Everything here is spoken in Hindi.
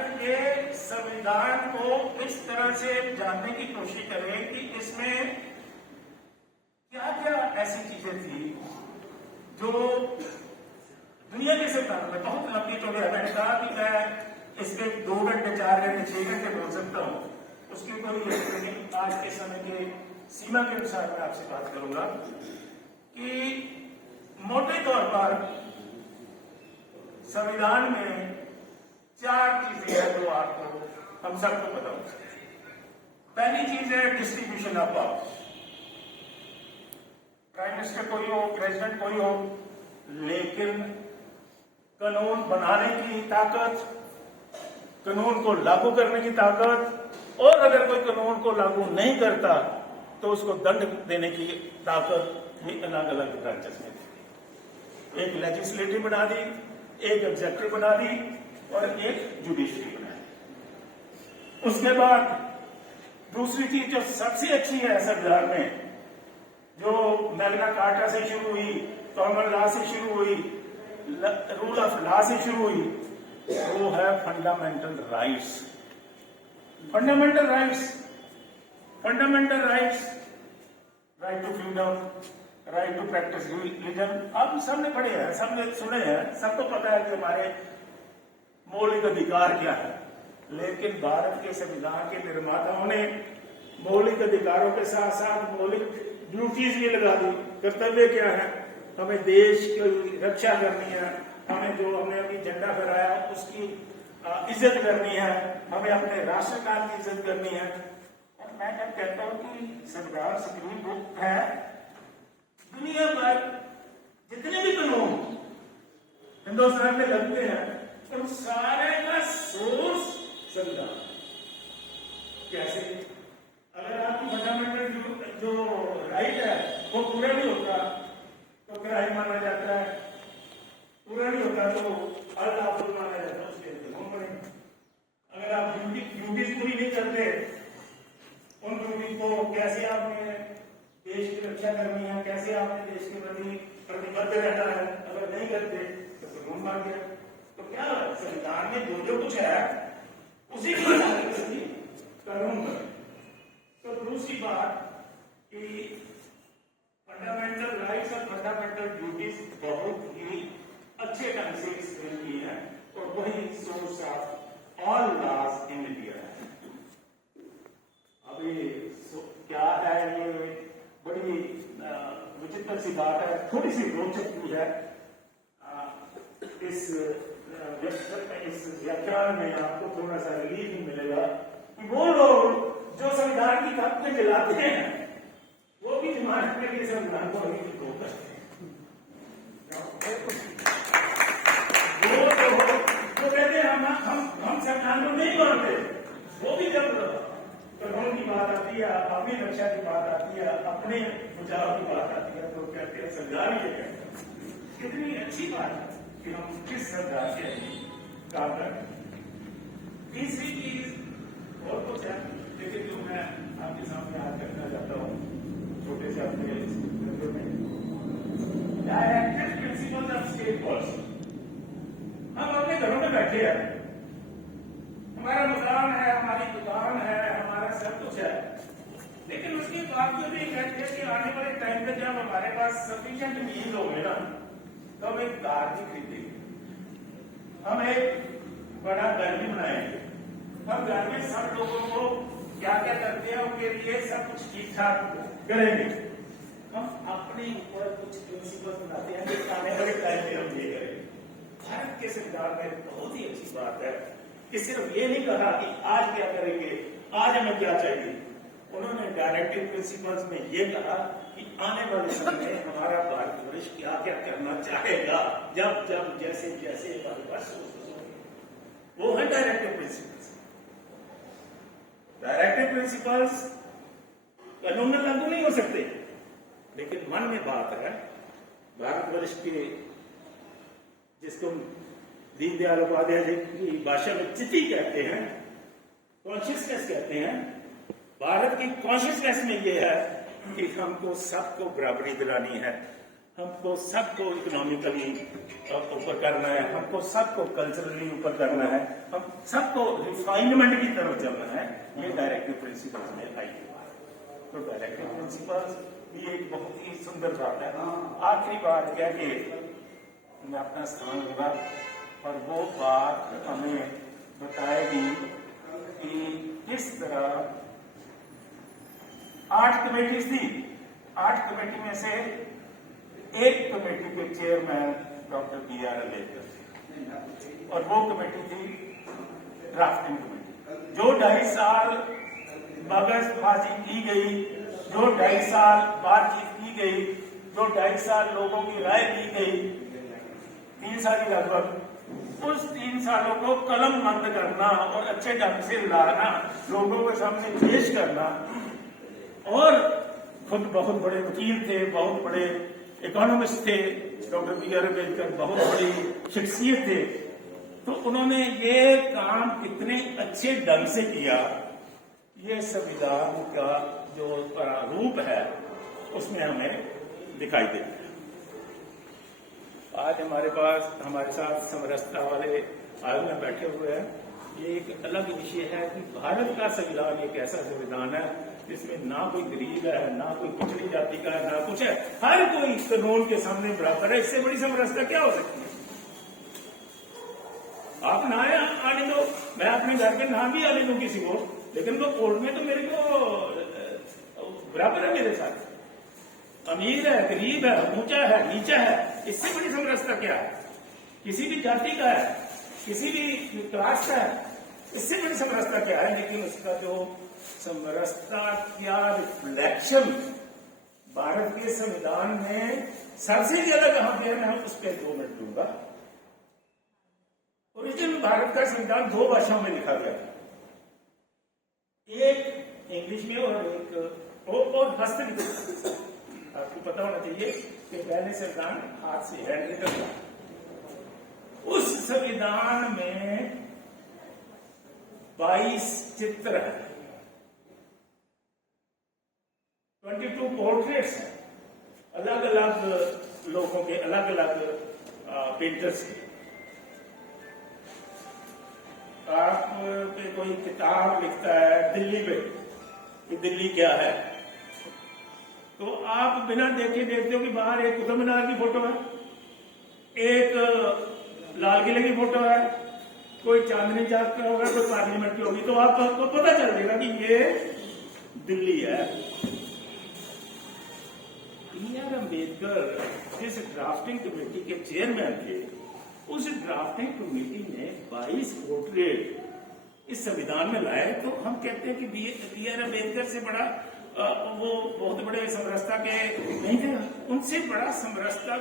भारत के संविधान को इस तरह से जानने की कोशिश करें कि इसमें क्या क्या ऐसी चीजें थी जो दुनिया के संविधान में बहुत लंबी चौड़ी है। मैंने कहा कि मैं इस पे 2 घंटे 4 घंटे 6 घंटे बोल सकता हूँ, उसकी कोई नहीं। आज के समय के सीमा के अनुसार मैं आपसे बात करूंगा कि मोटे तौर पर संविधान में 4 चीजें हैं जो आपको हम सबको पता हो। पहली चीज है distribution of power. Prime minister कोई हो, प्रेसिडेंट कोई हो, लेकिन कानून बनाने की ताकत, कानून को लागू करने की ताकत, और अगर कोई कानून को लागू नहीं करता तो उसको दंड देने की ताकत भी अलग अलग ब्रांचेस में थी। एक लेजिस्लेटिव बना दी, एक एग्जेक्टिव बना दी और एक जुडिशरी बना दी। उसके बाद दूसरी चीज जो सबसे अच्छी है संविधान में, जो मैग्ना कार्टा से शुरू हुई, कॉमन लॉ से शुरू हुई, रूल ऑफ लॉ से शुरू हुई, वो है fundamental rights. Fundamental rights, fundamental rights, right to freedom, right to practise religion. आप सबने पढ़े हैं, सबने सुने हैं, सबको पता है कि हमारे मौलिक अधिकार क्या है। लेकिन भारत के संविधान के निर्माताओं ने मौलिक अधिकारों के साथ साथ मौलिक ड्यूटीज भी लगा दी। कर्तव्य क्या है? हमें देश की रक्षा करनी है, हमें जो हमने अभी झंडा फहराया उसकी इज्जत करनी है, हमें अपने राष्ट्रगान की इज्जत करनी है। और मैं जब कहता हूं कि संविधान सुप्रीम बुक है, दुनिया भर जितने भी कानून हिंदुस्तान में लगते हैं उन सारे का सोर्स संविधान। कैसे? अगर आपकी फंडामेंटल जो राइट है वो पूरा नहीं होता तो क्राइम माना जाता है, पूरा नहीं होता तो अनलॉफुल माना जाता है, उसके कानून बनेंगे। अगर आप ड्यूटीज पूरी नहीं करते, उन ड्यूटी को कैसे आपने देश की रक्षा करनी है, कैसे आपने देश के प्रति प्रतिबद्ध रहना है, अगर नहीं करते तो कानून मार गया। तो क्या संविधान में जो जो कुछ है उसी की कानून बने। तो दूसरी बात कि फंडामेंटल राइट्स और फंडामेंटल ड्यूटीज बहुत ही अच्छे ढंग से एक्सप्लेन की है और वही source of all laws in India है। अभी क्या है, ये बड़ी विचित्र सी बात है, थोड़ी सी रोचक भी है। इस व्याख्यान में आपको थोड़ा सा रिलीफ भी मिलेगा कि वो लोग जो संविधान की ताकतें जलाते हैं वो भी जमानत में के संविधान को अभी भी करते हैं। वो कहते हैं हम संविधान को नहीं मानते, वो भी जब कानून की बात आती है, अपनी रक्षा की बात आती है, अपने बचाव की बात आती है तो कहते हैं संविधान ये कहते हैं। कितनी अच्छी बात है कि हम किस संविधान के काम करें। तीसरी चीज और कुछ है लेकिन जो मैं आपके सामने आज करना चाहता हूँ छोटे से अपने directive principle of state policy. हम अपने घरों में बैठे हैं, हमारा मकान है, हमारी दुकान है, हमारा सब कुछ है, लेकिन उसके बावजूद भी कहते हैं कि आने वाले टाइम पे जब हमारे पास सफिशिएंट मीन्स होंगे ना तो हम एक कार भी खरीदेंगे, हम एक बड़ा घर भी बनाएंगे, हम घर में सब लोगों को क्या क्या करते हैं उनके लिए सब कुछ ठीक ठाक करेंगे। हम अपने ऊपर कुछ प्रिंसिपल बनाते हैं कि आने वाले टाइम में हम ये करेंगे। भारत के संविधान में बहुत ही अच्छी बात है कि सिर्फ ये नहीं कहा कि आज क्या करेंगे, आज हमें क्या चाहिए। उन्होंने डायरेक्टिव प्रिंसिपल्स में ये कहा कि आने वाले समय में हमारा भारतवर्ष क्या क्या करना चाहेगा, जब जब जैसे जैसे भारतवर्ष वो है डायरेक्टिव प्रिंसिपल्स। डायरेक्टिव प्रिंसिपल्स कानून में लागू नहीं हो सकते, लेकिन मन में बात है भारतवर्ष के, जिसको दीनदयाल उपाध्याय जी की भाषा में चिति कहते हैं, कॉन्शियसनेस कहते हैं। भारत की कॉन्शियसनेस में यह है कि हमको सबको बराबरी दिलानी है, हमको सबको इकोनॉमिकली ऊपर करना है, हमको सबको कल्चरली ऊपर करना है, हम सबको रिफाइनमेंट की तरफ चलना है, ये डायरेक्टिव प्रिंसिपल्स में आई है। तो डायरेक्टिव प्रिंसिपल्स भी एक बहुत ही सुंदर बात है। आखिरी बात क्या कि मैं अपना स्थान लूंगा और वो बात हमें बताएगी कि किस तरह 8 कमेटी थी, 8 कमेटी में से एक कमेटी के चेयरमैन डॉक्टर B.R. अम्बेडकर थे और वो कमेटी थी ड्राफ्टिंग कमेटी। जो 2.5 साल मगजबाजी की गई, जो 2.5 साल बातचीत की गई, जो 2.5 साल लोगों की राय ली गई, 3 साल ही लगभग, उस 3 सालों को कलम बंद करना और अच्छे ढंग से लाना, लोगों के सामने पेश करना। और खुद बहुत बड़े वकील थे, बहुत बड़े इकोनॉमिस्ट थे, डॉक्टर B.R. अम्बेडकर बहुत बड़ी शख्सियत थे। तो उन्होंने ये काम इतने अच्छे ढंग से किया, ये संविधान का जो प्रारूप है उसमें हमें दिखाई देता है। आज हमारे साथ समरसता वाले आदमी बैठे हुए हैं। ये एक अलग विषय है कि भारत का संविधान एक ऐसा संविधान है जिसमें ना कोई गरीब है, ना कोई पिछड़ी जाति का है, ना कुछ है, हर कोई कानून के सामने बराबर है। इससे बड़ी समरसता क्या हो सकती है? आप ना आने दो, मैं अपने घर के नाम भी आने दूं किसी को, लेकिन वो कोर्ट में तो मेरे को बराबर है मेरे साथ। अमीर है, गरीब है, ऊंचा है, नीचा है, इससे बड़ी समरसता क्या है? किसी भी जाति का है, किसी भी क्लास का है, इससे बड़ी समरसता क्या है? लेकिन उसका जो समरसता क्या रिफ्लेक्शन भारत के संविधान में सबसे ज्यादा कहां पे है, मैं उस पर 2 मिनट दूंगा। ओरिजिनल भारत का संविधान 2 भाषाओं में लिखा गया, एक इंग्लिश में और एक और हस्तलिखित। आपको पता होना चाहिए कि पहले संविधान हाथ से हैंड रिटन था। उस संविधान में 22 चित्र है, 22 पोर्ट्रेट्स हैं, अलग अलग लोगों के, अलग अलग पेंटर्स के। आप पे कोई किताब लिखता है दिल्ली पे कि दिल्ली क्या है, तो आप बिना देखे देखते हो कि बाहर एक कुतुब मीनार की फोटो है, एक लाल किले की फोटो है, कोई चांदनी चौक का होगा, कोई पार्लियामेंट की होगी, तो आपको पता चल जाएगा कि ये दिल्ली है। B.R. अम्बेडकर जिस ड्राफ्टिंग कमेटी के चेयरमैन थे, उस ड्राफ्टिंग कमेटी ने 22 पोर्ट्रेट इस संविधान में लाए। तो हम कहते हैं कि B.R. अम्बेडकर से बड़ा वो बहुत बड़े समरसता के नहीं थे, उनसे बड़ा समरसता